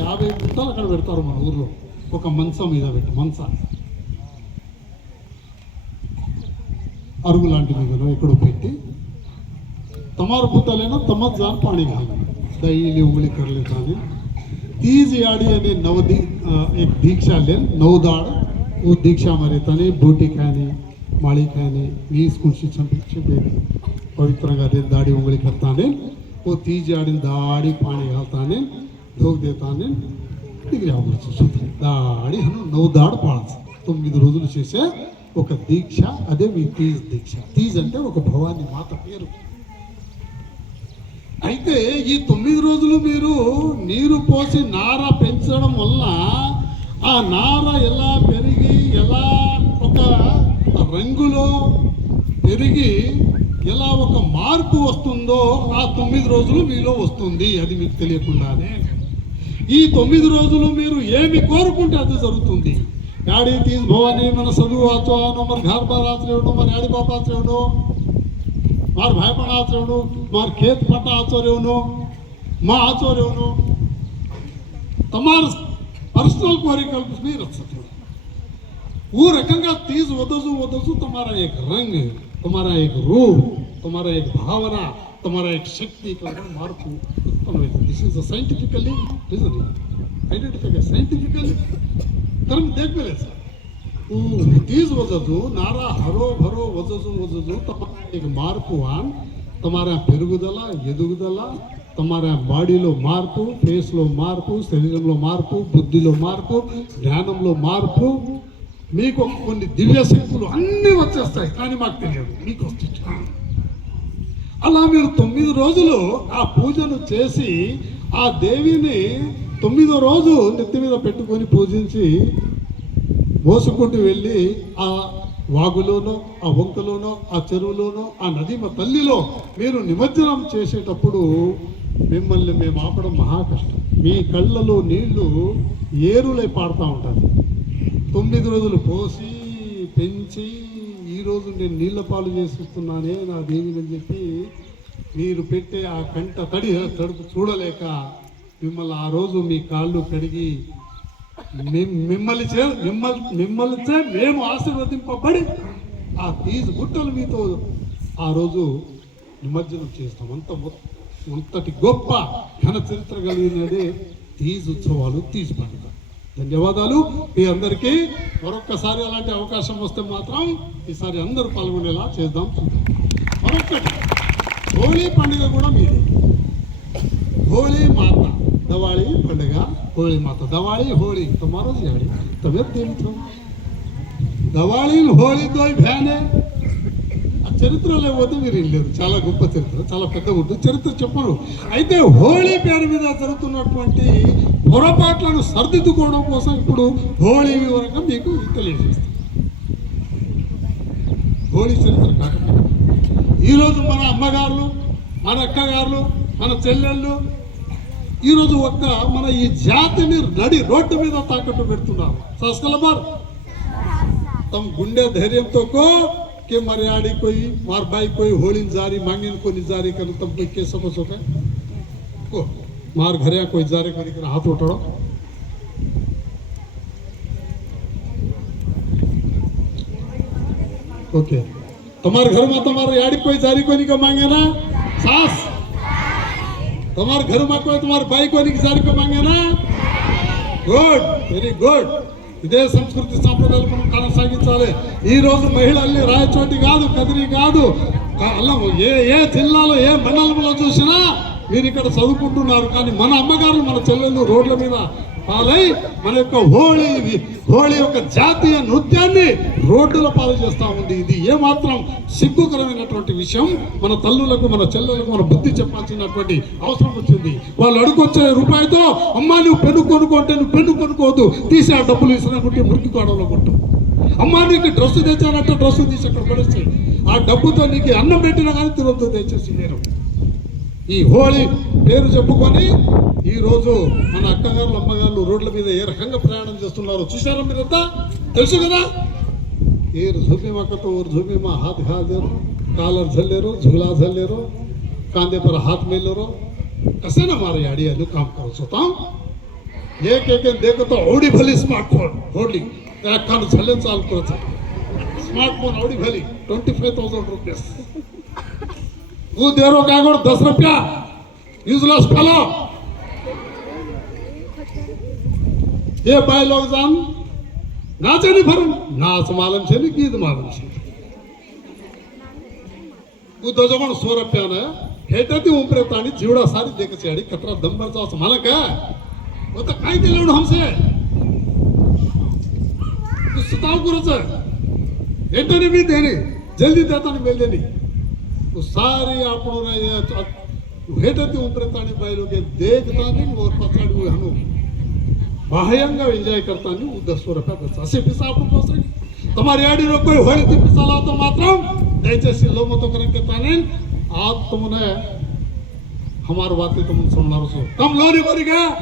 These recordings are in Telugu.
యాభై గుంటలు అక్కడ పెడతారు మన ఊర్లో. ఒక మంచం మీద పెట్టి మంచ. అరుగు లాంటి మీదలో ఎక్కడో పెట్టి తమారు పూతలైనా తమ జాన్ పాణి కాదు. డైలీ ఉంగళి కర్లే కానీ తీజ్ యాడి అనే నవ దీ దీక్ష लेन नौ दाड़ वो दीक्षा मरे तने बोटी खाने माड़ी खाने नीस कुर्सी चंपे पवित्र दाड़ी उंगली करता ने वो तीज आड़न दाड़ी భోగి దేవతాన్ని దాడి అను నవ్వు దాడు పాడచ్చు తొమ్మిది రోజులు చేసే ఒక దీక్ష అదే మీ తీజ్ దీక్ష. తీజ్ అంటే ఒక భవాని మాత పేరు. అయితే ఈ తొమ్మిది రోజులు మీరు నీరు పోసి నార పెంచడం వల్ల ఆ నార ఎలా పెరిగి ఎలా ఒక రంగులో పెరిగి ఎలా ఒక మార్పు వస్తుందో ఆ తొమ్మిది రోజులు మీలో వస్తుంది అది మీకు తెలియకుండానే. ఈ తొమ్మిది రోజులు మీరు ఏమి కోరుకుంటే అది జరుగుతుంది యాడి తీసి భవాని మన చదువు ఆచవాను మన గర్భరాత్రేవుడు మన యాడిపాపాత్రేవుడు మారు భయపడాత్రేవుడు మరి ఖేత్ పట్ట ఆచోర్యవును మా ఆచోర్యవును తమారు పర్సనల్ కోరికలు మీరు వచ్చారు ఊ రకంగా తీసు వదసు వదసు తమారా ఏక రంగ్ తమారా ఏక రూ తమారా ఏక భావన ఉత్తమరైన శక్తి మార్పు ఉత్తమమైన this is scientifically reason identify scientifical దానికి దేగలే సార్ తీజ్ వదదు నారా హరో భరో వదదు వదదు తమ మార్పు ఆన్. తమారా పెరుగుదల ఎదుగుదల తమారా బాడీలో మార్పు ఫేస్లో మార్పు శరీరంలో మార్పు బుద్ధిలో మార్పు జ్ఞానంలో మార్పు. మీకు కొన్ని దివ్య శక్తులు అన్నీ వచ్చేస్తాయి కానీ మాకు తెలియదు. మీకు వస్తుంది అలా మీరు తొమ్మిది రోజులు ఆ పూజను చేసి ఆ దేవిని తొమ్మిదో రోజు నెత్తి మీద పెట్టుకొని పూజించి మోసుకుంటూ వెళ్ళి ఆ వాగులోనో ఆ వంకలోనో ఆ చెరువులోనో ఆ నది మా తల్లిలో మీరు నిమజ్జనం చేసేటప్పుడు మిమ్మల్ని మేము ఆపడం మహా కష్టం. మీ కళ్ళలో నీళ్ళు ఏరులై పాడుతూ ఉంటుంది. తొమ్మిది రోజులు పోసి పెంచి ఈరోజు నేను నీళ్ళ పాలు చేసిస్తున్నానే నా దేవిని అని చెప్పి మీరు పెట్టే ఆ కంట తడి తడుపు చూడలేక మిమ్మల్ని ఆ రోజు మీ కాళ్ళు కడిగి మిమ్మల్ని చే మిమ్మల్ని మిమ్మల్ని చే మేము ఆశీర్వదింపబడి ఆ తీజు గుట్టలు మీతో ఆ రోజు నిమజ్జనం చేస్తాం. అంత అంతటి గొప్ప ఘన చరిత్ర కలిగినదే తీజ్ ఉత్సవాలు తీజ్ పండుగ. ధన్యవాదాలు. మీ అందరికీ మరొక్కసారి అలాంటి అవకాశం వస్తే మాత్రం ఈసారి అందరూ పాల్గొనేలా చేద్దాం. మరొకటి హోలీ పండుగ కూడా మీది. హోలీ మాత దవాళీ పండుగ. హోళీ మాత. దవాళీ హోళీ તમારો જ તબિયત કેવી છો દવાળી હોળી చరిత్ర లేకపోతే మీరు వెళ్ళారు చాలా గొప్ప చరిత్ర చాలా పెద్ద ఉంటుంది చరిత్ర చెప్పరు. అయితే హోళీ పేరు మీద జరుగుతున్నటువంటి పొరపాట్లను సర్దిద్దుకోవడం కోసం ఇప్పుడు హోళీ వివరంగా మీకు తెలియజేస్తాను హోళీ చరిత్ర కాకపోతే. ఈరోజు మన అమ్మగారులు మన అక్కగారులు మన చెల్లెళ్ళు ఈరోజు ఒక్క మన ఈ జాతిని నడి రోడ్డు మీద తాకట్టు పెడుతున్నారు. సస్కలమార్ తమ గుండె ధైర్యంతో के मर्यादे कोई, मार बाई कोई, होली जारी मांगे कोनी जारी कर तब कोई के समझ हो गए को मार घरिया कोई जारी करी कर, हाथ उठो ओके तुम्हारे घर में तुम्हारे याड़ी कोई जारी कोनी नहीं मांगे ना? सास तुम्हारे घर में कोई तुम्हारे बाई कोनी नहीं जारी को मांगे ना? गुड वेरी गुड ఇదే సంస్కృతి సాంప్రదాయాలు మనం కొనసాగించాలి. ఈ రోజు మహిళల్ని రాయచోటి కాదు కదిరి కాదు. అలా అల్లం ఏ ఏ జిల్లాలో ఏ మండలంలో చూసినా మీరు ఇక్కడ చదువుకుంటున్నారు. కానీ మన అమ్మగారు మన చెల్లెళ్ళు రోడ్ల మీద పాలై మన యొక్క హోళీ హోళీ యొక్క జాతీయ నృత్యాన్ని రోడ్డుల పాలు చేస్తా ఉంది. ఇది ఏమాత్రం సిగ్గుకరమైనటువంటి విషయం. మన తల్లులకు మన చెల్లెలకు మన బుద్ధి చెప్పాల్సినటువంటి అవసరం వచ్చింది. వాళ్ళు అడుకొచ్చే రూపాయితో అమ్మా నువ్వు పెన్ను కొనుక్కుంటే నువ్వు పెన్ను కొనుక్కోవద్దు. తీసి ఆ డబ్బులు ఇసినకుంటే మురికి గోడవలో కొట్టు. అమ్మా నీకు డ్రెస్సు తెచ్చానంటే డ్రెస్సు తీసి అక్కడ పడేసి ఆ డబ్బుతో నీకు అన్నం పెట్టినా కానీ తినొద్దు తెచ్చేసి నేను ఈ హోళీ పేరు చెప్పుకొని ఈ రోజు మన అక్కగారులు అమ్మగారులు రోడ్ల మీద ఏ రకంగా ప్రయాణం చేస్తున్నారో చూసారా మీరంతా తెలుసు కదా ఏ झोपे माँ का तो और झोपे माँ हाथ खा दे रो कालर झल ले रो झूला झल ले रो कांधे पर हाथ में ले रो कसे ना मारे याडी अनु काम करो स्वतः एक एक देखो तो आवडी भली स्मार्टफोन फोडली त्या कान झाले चालू करायचं स्मार्टफोन आवडी भली ट्वेंटी फाइव थाउजंड रुपीस तू देरो काय गोड दस रुपया इजलास ये हे बायलॉग जान नाचे नाही भरून नाच मालम छे नी गीत मालम छे उद्धव जवळ सोर प्यान हेटा ती उमरेत तानी जीवडा सारी देखाची आणि कचरा दंबर जाऊ मला काय होतं काय ते लावून हमसे। सुताव करूच हेटाने मी देणे जल्दी देताना मेल देणे सारी आपण ఉహేటతి ఉంటతాన్ని బయలుగే దేగతాని और पछाड़ी उहनु બાહ્યંગ એન્જોય કરતા નહીં હું દસો રૂપિયા પચાસે પૈસા આપણું પહોંચે તમારી આડીનો કોઈ હોય નથી પૈસા લાવતો માત્ર દયચેસી લો મતો કરે કે તાને આજ તમને हमार वाते તમને સમજાવું છું તમ લોરી ભરી ગયા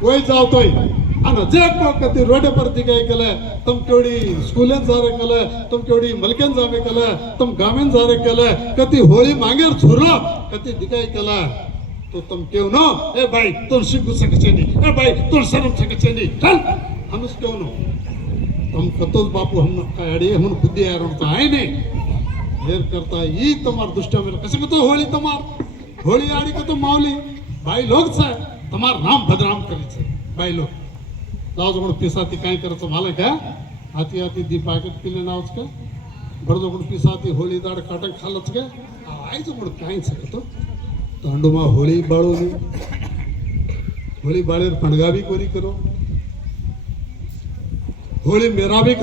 કોઈ જાવ તોય અને જે વખતે રોડે પરથી ગઈ ગલે તમ કેવડી સ્કૂલે જારે ગલે તમ કેવડી મલકેન જાવે ગલે તમ ગામેન જારે ગલે કતી હોળી માંગેર છોરો कति दिकाय तला। तो तुम क्यों नो? ए भाई तुम सिग्गु सकचेनी ए भाई तुम शर्म सकचेनी चल। हम उस क्यों नो? तुम कतोज बापू हम काय अडी हम बुद्धी यार तो आहे ने हेर करता ई तमार दुष्ट मेरा कसे कतो होळी तमार होळी आडी कतो मावली भाई लोग छ तमार नाम बदनाम करे छ भाई लोग। लावज म्हणून पिसाती काय करायचं मला का हाती हाती दी पाकिट पिले नावच का ಬರೆದು ಗುಡುಪಿ ಸಾತಿ ಹೋಳಿ ದಾಡ ಕಾಟಕ್ಕೆ ಹಾಲು ಹಚ್ಗೆ ಆಯ್ತು ಬಿಡು ಕಾಯಿನ್ ಸಿಗತ್ತು ತಾಂಡುಮ ಹೋಳಿ ಬಾಳೋದು ಹೋಳಿ ಬಾಳಿದ್ರೆ ಪಣಗಾವಿ ಕೋರಿ ಕರೋ ಹೋಳಿ ಮೇರಾ ಭಿ